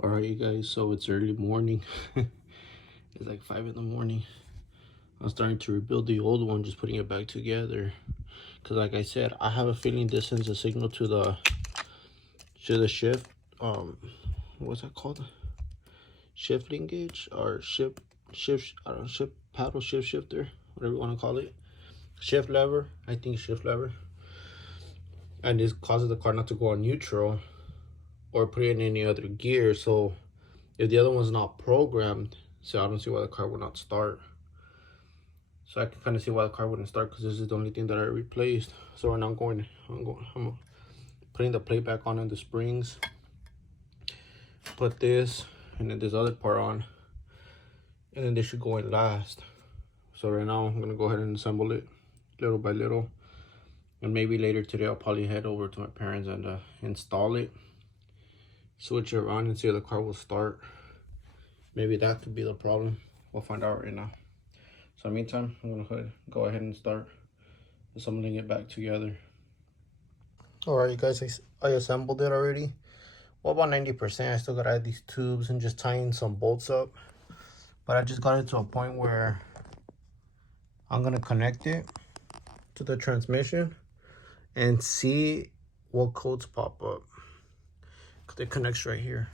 All right, you guys, so it's early morning. It's like 5 in the morning. I'm starting to rebuild the old one, just putting it back together. Because like I said, I have a feeling this sends a signal to the shift, what's that called? Shift linkage or shift, I don't know, shift paddle, shift shifter, whatever you want to call it. Shift lever, I think shift lever. And this causes the car not to go on neutral or put it in any other gear. So if the other one's not programmed, so I don't see why the car would not start. So I can kind of see why the car wouldn't start, because this is the only thing that I replaced. So right now I'm putting the plate back on and the springs. Put this and then this other part on, and then this should go in last. So right now I'm gonna go ahead and assemble it little by little, and maybe later today I'll probably head over to my parents and install it, switch it around, and see if the car will start. Maybe that could be the problem. We'll find out right now. So in the meantime, I'm gonna go ahead and start assembling it back together. All right, you guys, I assembled it already. Well, about 90%. I still gotta add these tubes and just tying some bolts up. But I just got it to a point where I'm gonna connect it to the transmission and see what codes pop up. Cause it connects right here.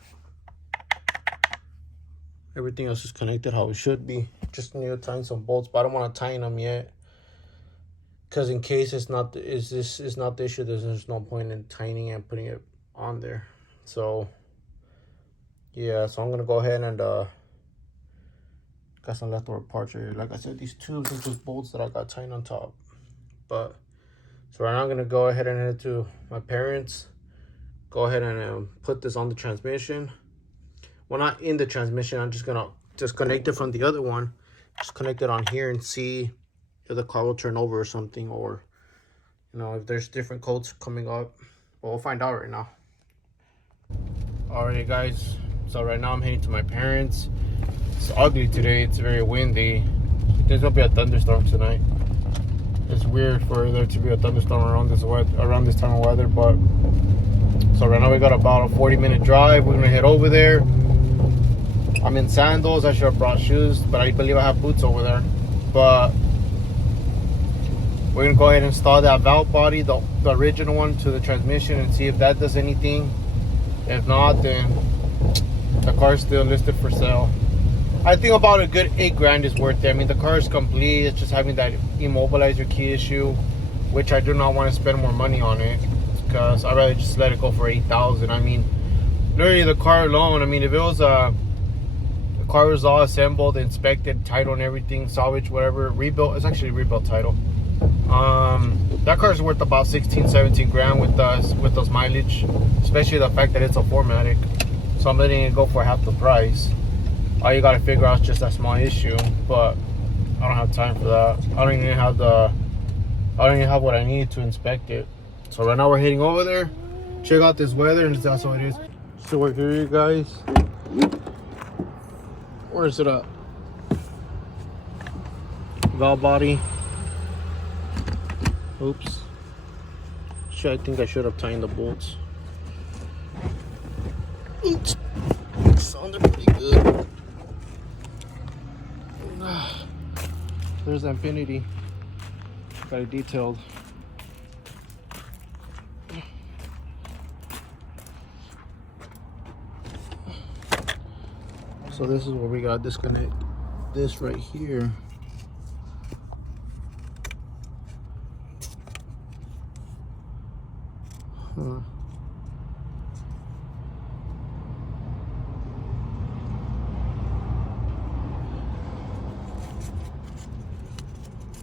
Everything else is connected how it should be. Just need to tighten some bolts, but I don't want to tighten them yet, because in case this is not the issue, there's no point in tightening and putting it on there. So yeah, so I'm gonna go ahead and got some leftover parts right here. Like I said, these tubes are just bolts that I got tightened on top. But so right now I'm gonna go ahead and head to my parents, go ahead and put this on the transmission. Well, not in the transmission. I'm just gonna disconnect it from the other one, just connect it on here and see if the car will turn over or something, or you know, if there's different codes coming up. Well, we'll find out right now. Alright guys, so right now I'm heading to my parents. It's ugly today, it's very windy. There's gonna be a thunderstorm tonight. It's weird for there to be a thunderstorm around this time of weather, but so right now we got about a 40-minute drive. We're gonna head over there. I'm in sandals. I should have brought shoes, but I believe I have boots over there. But we're gonna go ahead and install that valve body, the original one, to the transmission and see if that does anything. If not, then the car's still listed for sale. I think about a good $8,000 is worth it. I mean, the car is complete. It's just having that immobilizer key issue, which I do not want to spend more money on it, because I'd rather just let it go for $8,000. I mean, literally the car alone. I mean, if it was the car was all assembled, inspected, title and everything, salvage, whatever, rebuilt. It's actually a rebuilt title. That car is worth about 16-17 grand with those mileage, especially the fact that it's a 4matic. So I'm letting it go for half the price. All you gotta figure out is just that small issue, but I don't have time for that. I don't even have what I need to inspect it. So right now we're heading over there, check out this weather, and that's what it is. So we're here, you guys. Where is it at? Valve body. Oops. I think I should have tightened the bolts. Oops. It sounded pretty good. There's Infiniti. Got it detailed. So this is where we gotta disconnect this right here.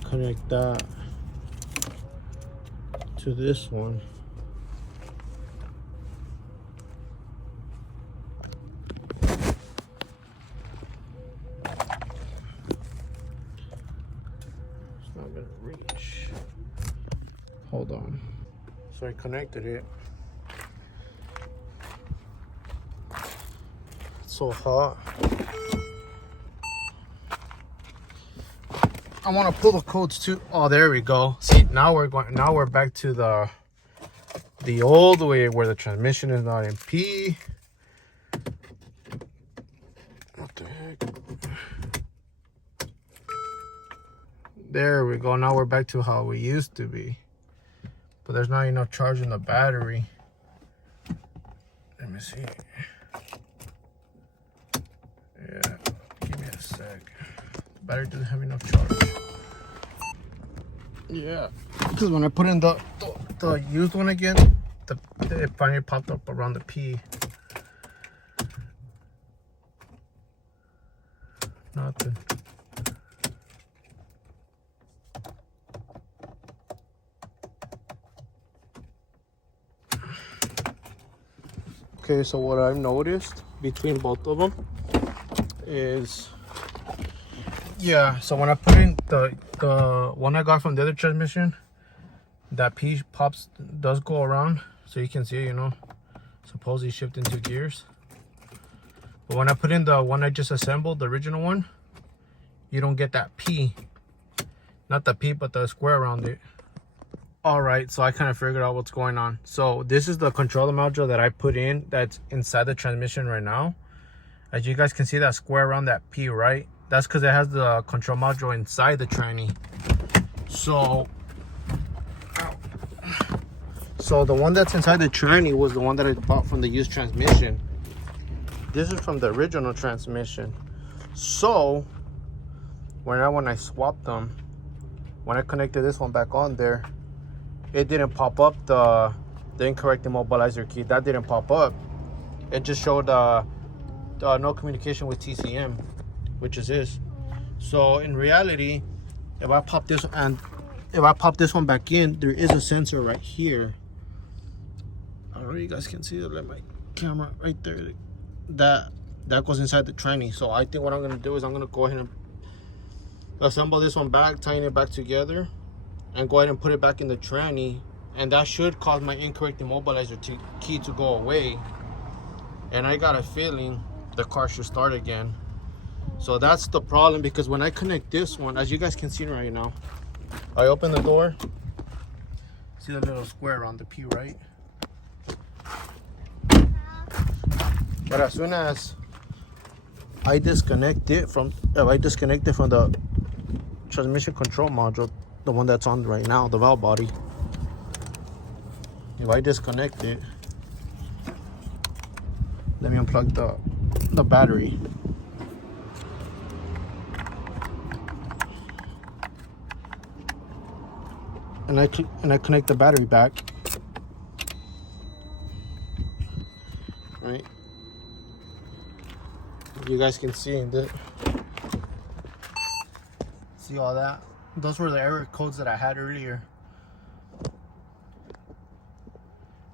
Connect that to this one. It's not gonna reach. Hold on. So I connected it. It's so hot. I want to pull the codes too. Oh, there we go. See, now we're back to the old way, where the transmission is not in P. the heck? There we go. Now we're back to how we used to be. But there's not enough charge in the battery. Let me see. Yeah, give me a sec. The battery doesn't have enough charge. Yeah, because when I put in the used one again, it finally popped up around the P. Nothing. Okay, so what I've noticed between both of them is, yeah, so when I put in the one I got from the other transmission, that P does go around, so you can see, you know, supposedly shift into gears. But when I put in the one I just assembled, the original one, you don't get that P. Not the P, but the square around it. Alright, so I kind of figured out what's going on. So this is the controller module that I put in that's inside the transmission right now. As you guys can see, that square around that P, right? That's because it has the control module inside the tranny. So the one that's inside the tranny was the one that I bought from the used transmission. This is from the original transmission. So when I swapped them, when I connected this one back on there, it didn't pop up the incorrect immobilizer key. That didn't pop up. It just showed no communication with TCM, which is this. So in reality, if I pop this one back in, there is a sensor right here. I don't know if you guys can see it. Let my camera right there. That goes inside the tranny. So I think what I'm gonna do is I'm gonna go ahead and assemble this one back, tying it back together, and go ahead and put it back in the tranny, and that should cause my incorrect immobilizer key to go away, and I got a feeling the car should start again. So that's the problem, because when I connect this one, as you guys can see right now, I open the door, see the little square around the P, right? But as soon as I disconnect it from the transmission control module, the one that's on right now, the valve body, if I disconnect it, let me unplug the battery. And I connect the battery back, right? You guys can see see all that. Those were the error codes that I had earlier.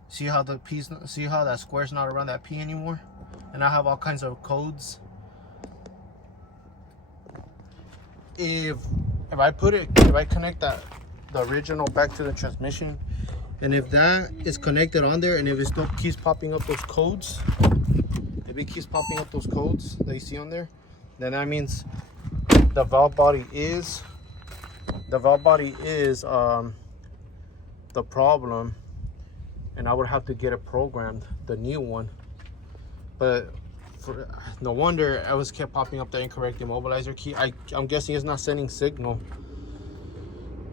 See how that square's not around that P anymore? And I have all kinds of codes. If I connect the original back to the transmission, and if that is connected on there, and if it still keeps popping up those codes, that you see on there, then that means the valve body is the problem, and I would have to get it programmed, the new one. But no wonder I kept popping up the incorrect immobilizer key. I'm guessing it's not sending signal.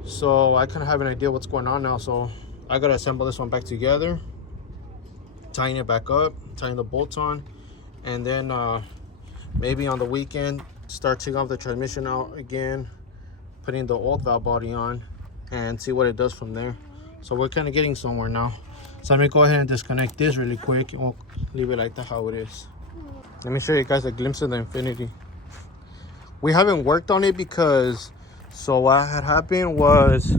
So I kind of have an idea what's going on now. So I gotta assemble this one back together, tying it back up, tying the bolts on, and then maybe on the weekend start taking off the transmission out again, putting the old valve body on, and see what it does from there. So we're kind of getting somewhere now. So let me go ahead and disconnect this really quick, and we'll leave it like that how it is. Let me show you guys a glimpse of the Infiniti. We haven't worked on it because, so what had happened was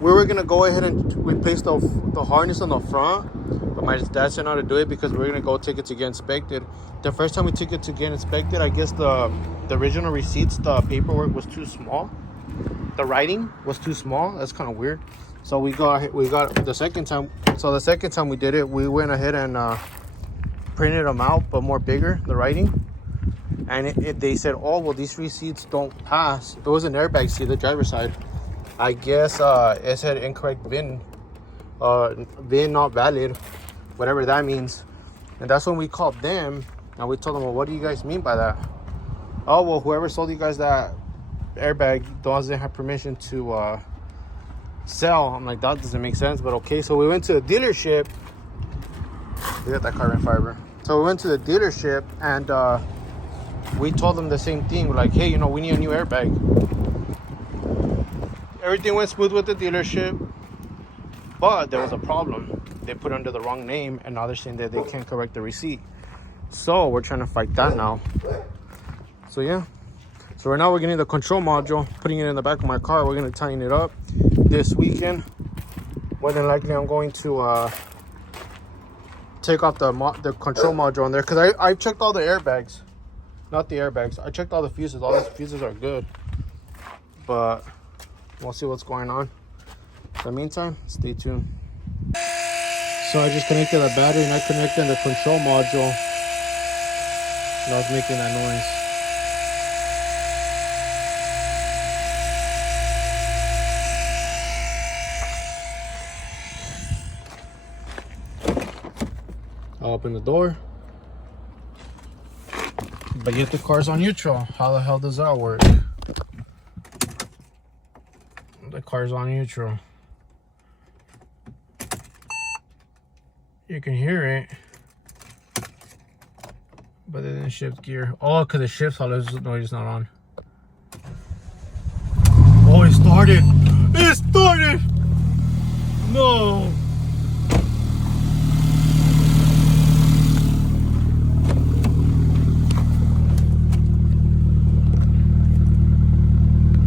we were gonna go ahead and replace the harness on the front, but my dad said not to do it because we're gonna go take it to get inspected. The first time we took it to get inspected, I guess the original receipts, the paperwork was too small. The writing was too small. That's kind of weird. So we got the second time. So the second time we did it, we went ahead and printed them out, but more bigger, the writing. And they said, oh, well, these receipts don't pass. It was an airbag seat, the driver's side. I guess it said incorrect VIN, VIN not valid, whatever that means. And that's when we called them, And we told them, well, what do you guys mean by that? Oh, well, whoever sold you guys that airbag doesn't have permission to sell. I'm like, that doesn't make sense, but okay. So we went to the dealership. We got that carbon fiber. So we went to the dealership and we told them the same thing. We're like, hey, you know, we need a new airbag. Everything went smooth with the dealership, but there was a problem. They put under the wrong name, and now they're saying that they can't correct the receipt. So we're trying to fight that now. So yeah. So right now we're getting the control module, putting it in the back of my car. We're gonna tighten it up this weekend. More than likely, I'm going to take off the control module on there, because I checked all the airbags, not the airbags. I checked all the fuses. All the fuses are good, but we'll see what's going on. In the meantime, stay tuned. So I just connected the battery and I connected the control module, and I was making that noise. I'll open the door, but yet the car's on neutral. How the hell does that work? The car's on neutral. You can hear it, but it didn't shift gear. Oh, because it shifts while the noise is not on. Oh, it started! It started! No!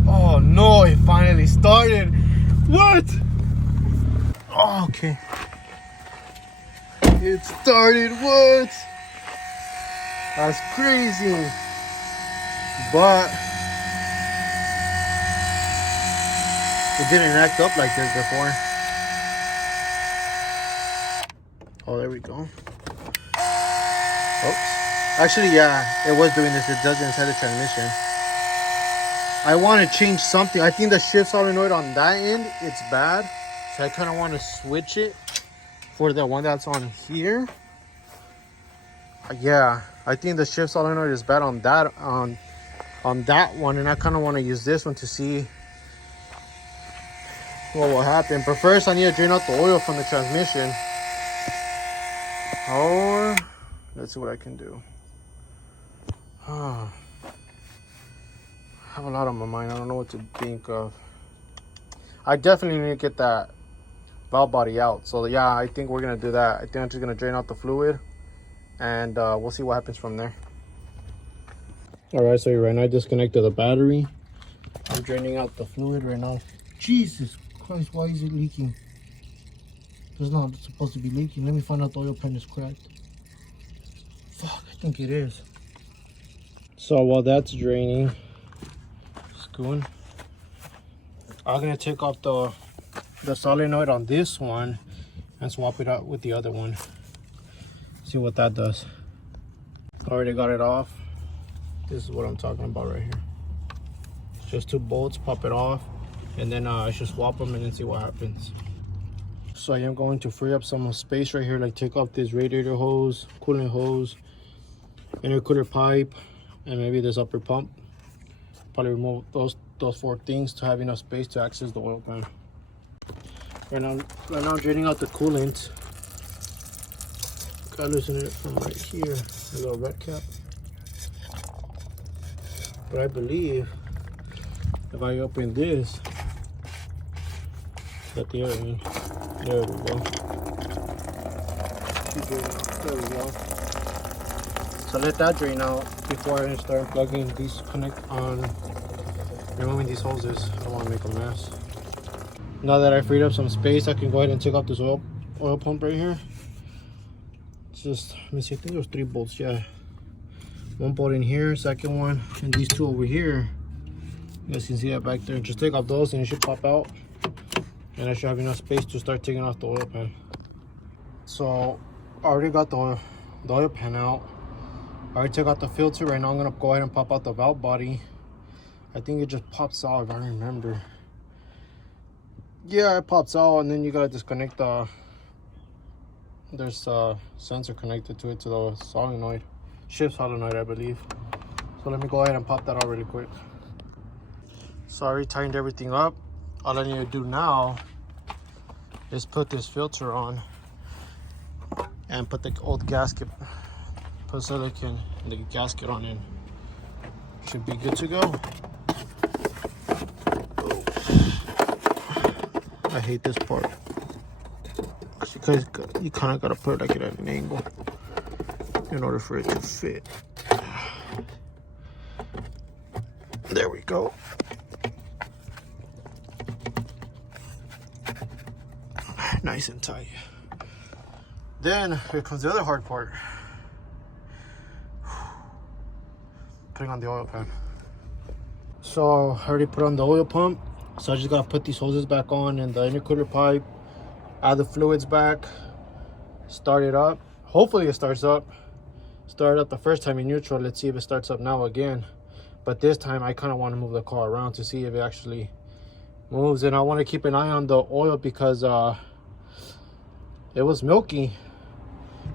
Oh no, it finally started! What? Oh, okay. It started, what? That's crazy. But it didn't act up like this before. Oh, there we go. Oops. Actually, yeah, it was doing this. It does inside the transmission. I want to change something. I think the shift solenoid on that end, it's bad. So I kind of want to switch it for the one that's on here. Yeah, I think the shift solenoid is bad on that on that one, and I kind of want to use this one to see what will happen. But first I need to drain out the oil from the transmission. Or let's see what I can do. I have a lot on my mind. I don't know what to think of. I definitely need to get that valve body out. So yeah, I think we're gonna do that. I think I'm just gonna drain out the fluid, and we'll see what happens from there. All right, so right now I disconnected the battery. I'm draining out the fluid right now. Jesus Christ, why is it leaking? It's not supposed to be leaking. Let me find out the oil pan is cracked. Fuck, I think it is. So while that's draining, just going, I'm gonna take off the solenoid on this one and swap it out with the other one. See what that does. Already got it off. This is what I'm talking about right here. Just 2 bolts, pop it off, and then I should swap them and then see what happens. So I am going to free up some space right here, like take off this radiator hose, coolant hose, intercooler pipe, and maybe this upper pump. Probably remove those 4 things to have enough space to access the oil pan. Right now I'm draining out the coolant. Gotta loosen it from right here, a little red cap. But I believe if I open this, at the other end, there we go. There we go. So let that drain out before I start plugging these removing these hoses. I don't want to make a mess. Now that I freed up some space, I can go ahead and take off this oil pump right here. It's just, let me see, I think there's 3 bolts, yeah. 1 bolt in here, second one, and these 2 over here. You guys can see that back there. Just take off those and it should pop out. And I should have enough space to start taking off the oil pan. So I already got the oil pan out. I already took out the filter. Right now I'm gonna go ahead and pop out the valve body. I think it just pops out if I remember. Yeah, it pops out, and then you gotta disconnect there's a sensor connected to it, to the solenoid. shift solenoid, I believe. So let me go ahead and pop that out really quick. So I already tightened everything up. All I need to do now is put this filter on and put the old gasket, put silicone and the gasket on, and should be good to go. I hate this part because you kind of got to put it like at an angle in order for it to fit. There we go. Nice and tight. Then here comes the other hard part. Putting on the oil pan. So I already put on the oil pump. So I just gotta put these hoses back on and the intercooler pipe, add the fluids back, start it up. Hopefully it starts up. Started up the first time in neutral. Let's see if it starts up now again. But this time I kind of want to move the car around to see if it actually moves. And I want to keep an eye on the oil because it was milky.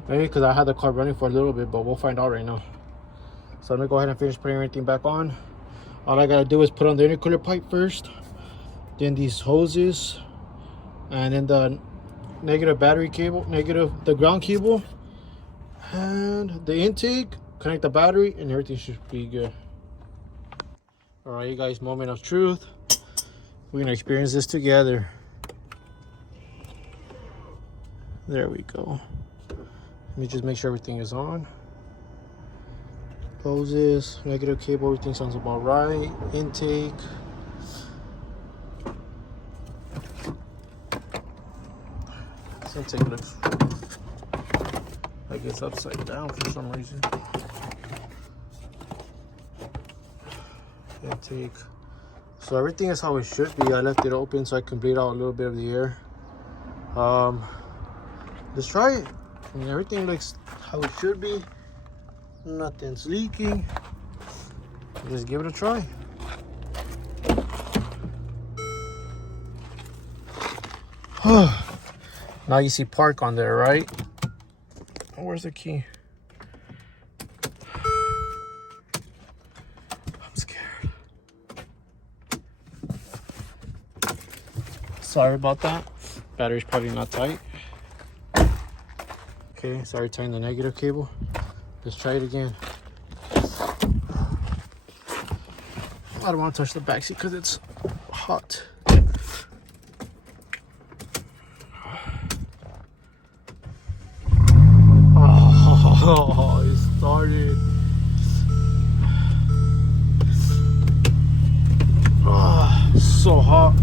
Maybe because I had the car running for a little bit, but we'll find out right now. So let me go ahead and finish putting everything back on. All I gotta do is put on the intercooler pipe first, then these hoses, and then the negative battery cable, the ground cable, and the intake, connect the battery, and everything should be good. All right, you guys, moment of truth. We're gonna experience this together. There we go. Let me just make sure everything is on. Hoses, negative cable, everything sounds about right. Intake. This intake looks like it's upside down for some reason. Intake. So everything is how it should be. I left it open so I can bleed out a little bit of the air. Let's try it. I mean, everything looks how it should be. Nothing's leaking. Just give it a try. Now you see park on there, right? Where's the key? I'm scared. Sorry about that. Battery's probably not tight. Okay, sorry, tying the negative cable. Let's try it again. I don't want to touch the back seat because it's hot. Oh, it started. Oh, so hot.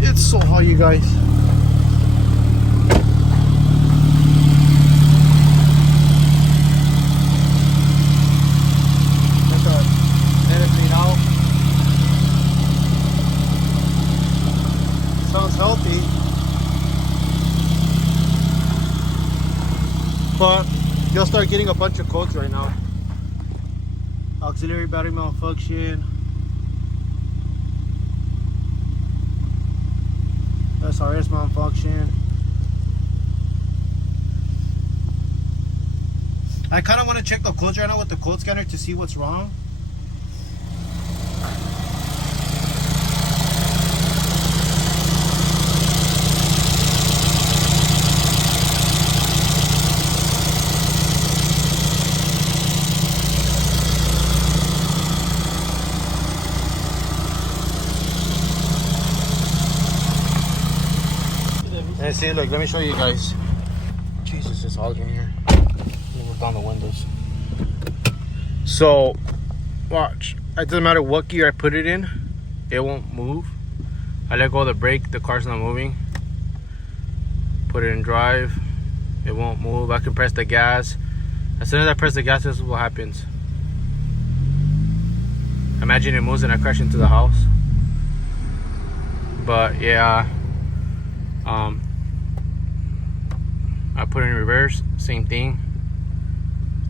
It's so hot, you guys. Sounds healthy, but you'll start getting a bunch of codes right now. Auxiliary battery malfunction, SRS malfunction. I kind of want to check the codes right now with the code scanner to see what's wrong. And see, look, let me show you guys. Jesus, it's hot in here. Move down the windows. So, watch. It doesn't matter what gear I put it in, it won't move. I let go of the brake, the car's not moving. Put it in drive, it won't move. I can press the gas. As soon as I press the gas, this is what happens. Imagine it moves and I crash into the house. But yeah, I put it in reverse, same thing.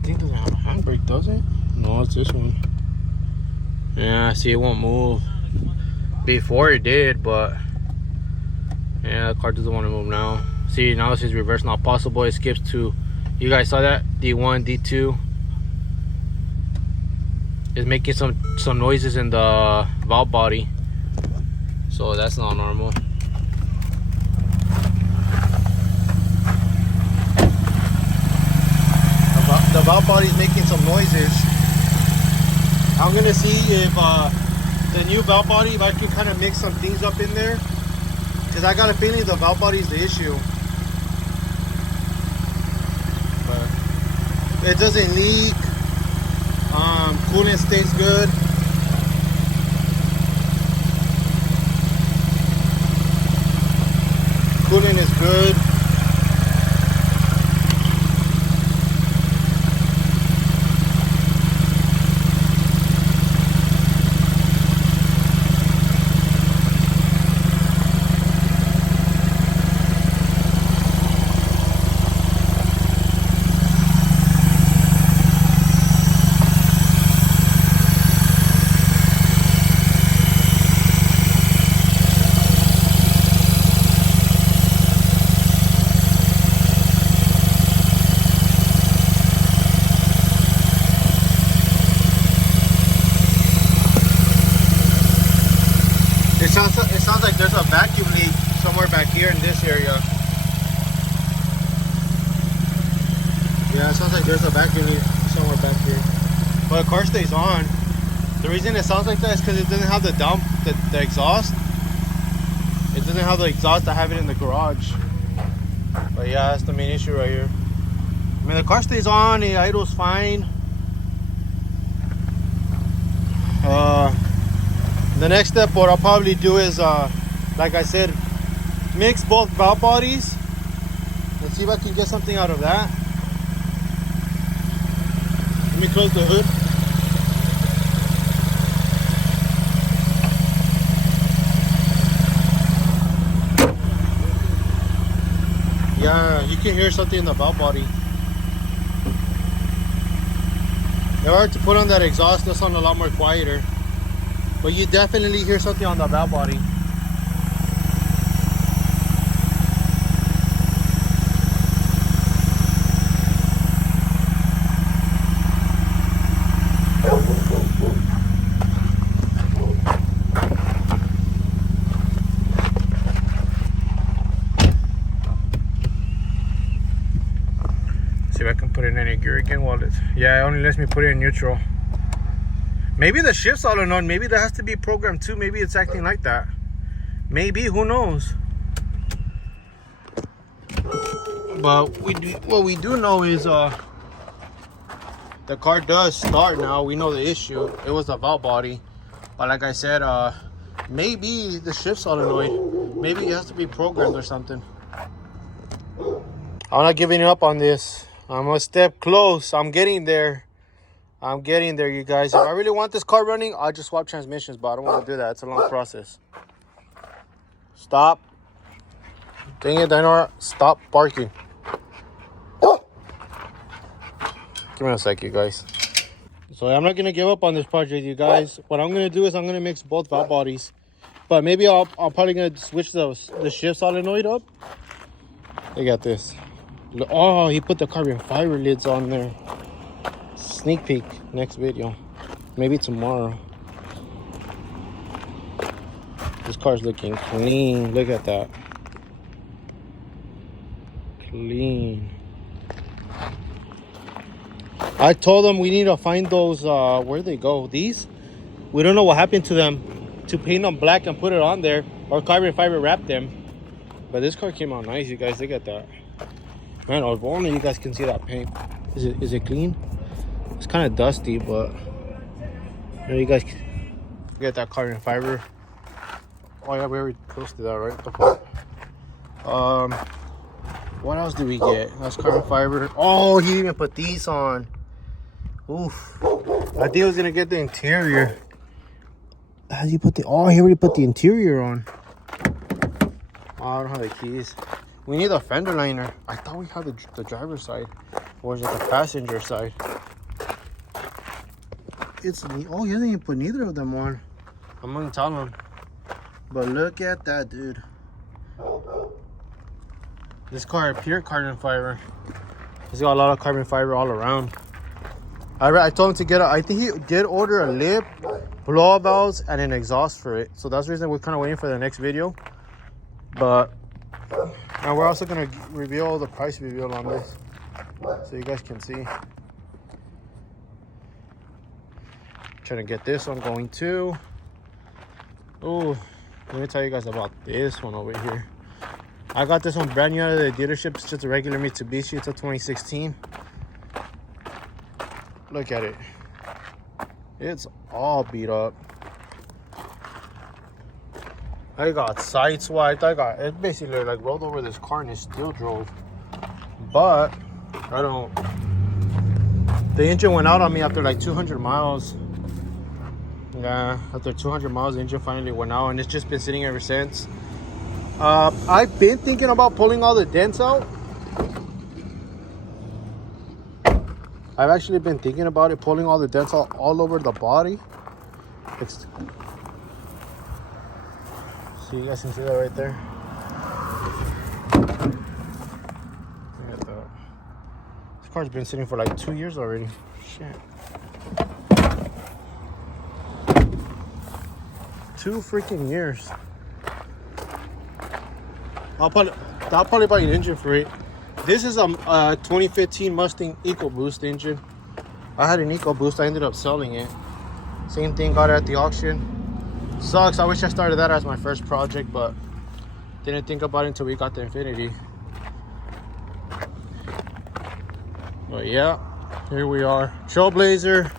I think it doesn't have a handbrake, does it? No, it's this one. Yeah, see, it won't move. Before it did, but yeah, the car doesn't want to move now. See, now this is reverse not possible. It skips to, you guys saw that? D1, D2. is making some noises in the valve body, so that's not normal. The valve body is making some noises. I'm gonna see if the new valve body, if I can kind of mix some things up in there, because I got a feeling the valve body is the issue. But it doesn't leak. Coolant stays good. Coolant is good. It sounds like there's a vacuum leak somewhere back here in this area. Yeah, it sounds like there's a vacuum leak somewhere back here. But the car stays on. The reason it sounds like that is because it doesn't have the exhaust. It doesn't have the exhaust. I have it in the garage. But yeah, that's the main issue right here. I mean, the car stays on. It idles fine. The next step, what I'll probably do is, like I said, mix both valve bodies and see if I can get something out of that. Let me close the hood. Yeah, you can hear something in the valve body. If I were to put on that exhaust, it'll sound a lot more quieter. But you definitely hear something on the valve body. See if I can put it in any gear again while it's... Yeah, it only lets me put it in neutral. Maybe the shift solenoid, maybe that has to be programmed too. Maybe it's acting like that. Maybe, who knows? But what we do know is the car does start now. We know the issue. It was the valve body. But like I said, maybe the shift solenoid, maybe it has to be programmed or something. I'm not giving up on this. I'm a step close. I'm getting there. I'm getting there, you guys. If I really want this car running, I'll just swap transmissions, but I don't want to do that. It's a long process. Stop. Dang it, Dinora. Stop barking. Give me a sec, you guys. So I'm not going to give up on this project, you guys. What I'm going to do is I'm going to mix both valve bodies. But maybe I'm probably going to switch the shift solenoid up. Look at this. Oh, he put the carbon fiber lids on there. Sneak peek, next video. Maybe tomorrow. This car's looking clean. Look at that. Clean. I told them we need to find those, where'd they go? These? We don't know what happened to them. To paint them black and put it on there. Or carbon fiber wrap them. But this car came out nice, you guys. Look at that. Man, if only you guys can see that paint. Is it clean? It's kind of dusty, but you guys can get that carbon fiber. Oh yeah, we already posted that, right? What else did we get? That's carbon fiber. Oh, he even put these on. Oof. I think I was gonna get the interior. How did you put the? Oh, he already put the interior on. Oh, I don't have the keys. We need a fender liner. I thought we had the driver's side, or is it the passenger side? Oh, he didn't even put neither of them on. I'm gonna tell him. But look at that, dude. This car, pure carbon fiber. It's got a lot of carbon fiber all around. I told him to get I think he did order a lip, blow valves, and an exhaust for it. So that's the reason we're kind of waiting for the next video. But and we're also gonna reveal the price reveal on this, so you guys can see. Trying to get this one going too. Oh, let me tell you guys about this one over here. I got this one brand new out of the dealership. It's just a regular Mitsubishi. It's a 2016. Look at it. It's all beat up. I got side swiped. It basically like rolled over this car and it still drove. But I don't. The engine went out on me after like 200 miles. Yeah, after 200 miles, the engine finally went out, and it's just been sitting ever since. I've been thinking about pulling all the dents out. I've actually been thinking about it, pulling all the dents out all over the body. See, you guys can see that right there. Look at that. This car's been sitting for like 2 years already. Shit. 2 freaking years. I'll probably buy an engine for it. This is a 2015 Mustang EcoBoost engine. I had an EcoBoost. I ended up selling it. Same thing, got it at the auction. Sucks. I wish I started that as my first project, but didn't think about it until we got the Infiniti. But yeah, here we are. Trailblazer.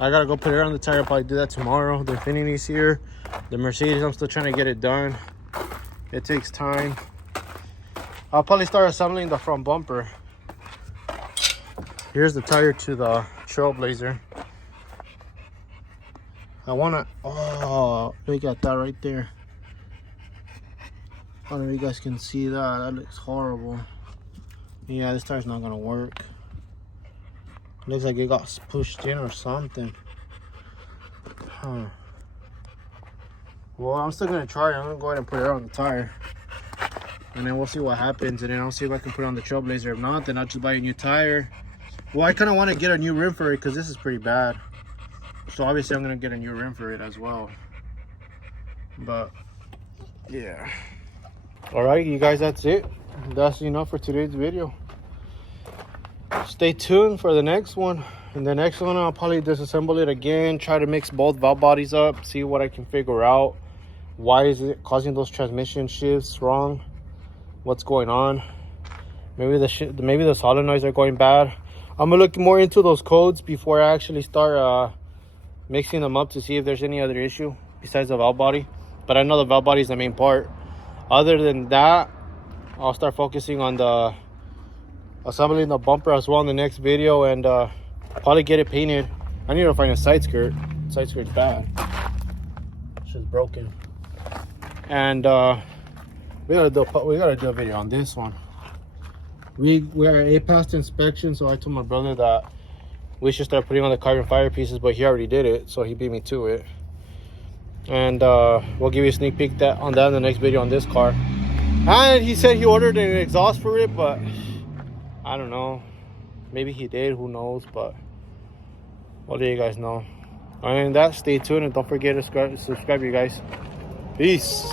I gotta go put it on the tire. I'll probably do that tomorrow. The Infiniti's here. The Mercedes, I'm still trying to get it done. It takes time. I'll probably start assembling the front bumper. Here's the tire to the Trailblazer. I wanna, oh, look at that right there. I don't know if you guys can see that. That looks horrible. Yeah, this tire's not gonna work. Looks like it got pushed in or something. Huh. Well, I'm still gonna try it. I'm gonna go ahead and put it on the tire, and then we'll see what happens. And then I'll see if I can put it on the Trailblazer. If not, then I'll just buy a new tire. Well, I kind of want to get a new rim for it because this is pretty bad. So obviously I'm gonna get a new rim for it as well. But yeah. All right, you guys, that's it. That's enough for today's video. Stay tuned for the next one. In the next one, I'll probably disassemble it again, try to mix both valve bodies up, see what I can figure out. Why is it causing those transmission shifts wrong? What's going on? Maybe the solenoids are going bad. I'm gonna look more into those codes before I actually start mixing them up to see if there's any other issue besides the valve body. But I know the valve body is the main part. Other than that, I'll start focusing on the assembling the bumper as well in the next video, and probably get it painted. I need to find a side skirt. Side skirt's bad. It's just broken. And we gotta do a video on this one. We are a past inspection, so I told my brother that we should start putting on the carbon fiber pieces, but he already did it, so he beat me to it. And we'll give you a sneak peek on that in the next video on this car. And he said he ordered an exhaust for it, but I don't know. Maybe he did, who knows, but what do you guys know? Other than that, stay tuned and don't forget to subscribe, you guys. Peace.